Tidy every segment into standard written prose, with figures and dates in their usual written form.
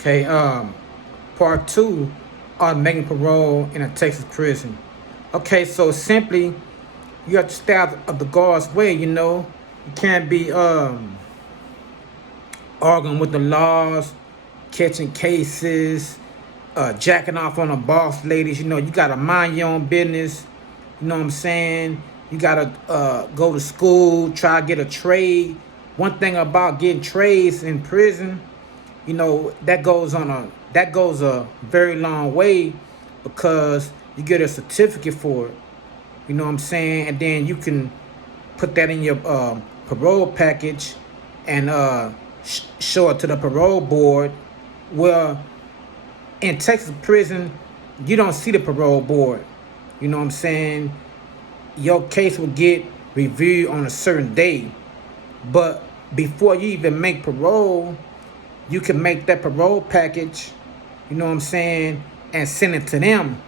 Okay, part two on making parole in a Texas prison. Okay, so simply you have to stay out of the guard's way, You can't be arguing with the laws, catching cases, jacking off on the boss ladies, you gotta mind your own business, you know what I'm saying? You gotta go to school, try to get a trade. One thing about getting trades in prison, that goes a very long way because you get a certificate for it. You know what I'm saying? And then you can put that in your parole package and show it to the parole board. Well, in Texas prison, you don't see the parole board. You know what I'm saying? Your case will get reviewed on a certain day. But before you even make parole, you can make that parole package, you know what I'm saying, and send it to them.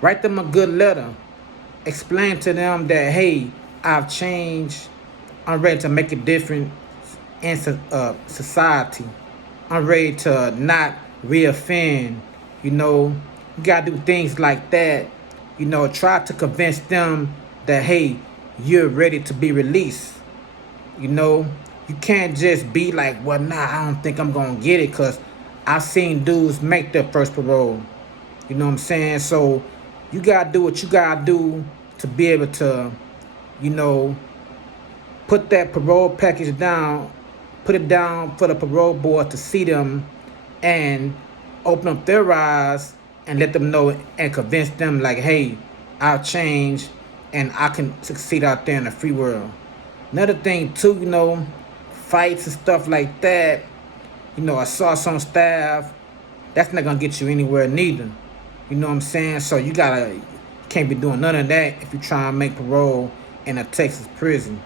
Write them a good letter. Explain to them that, hey, I've changed. I'm ready to make a difference in society. I'm ready to not reoffend. You gotta do things like that. Try to convince them that, hey, you're ready to be released. You can't just be like, well, nah, I don't think I'm gonna get it, because I've seen dudes make their first parole. You know what I'm saying? So you gotta do what you gotta do to be able to, you know, put that parole package down, put it down for the parole board to see them and open up their eyes and let them know and convince them like, hey, I've changed and I can succeed out there in the free world. Another thing too, fights and stuff like that, assaults on staff, that's not gonna get you anywhere neither. You know what I'm saying? So you can't be doing none of that if you try and make parole in a Texas prison.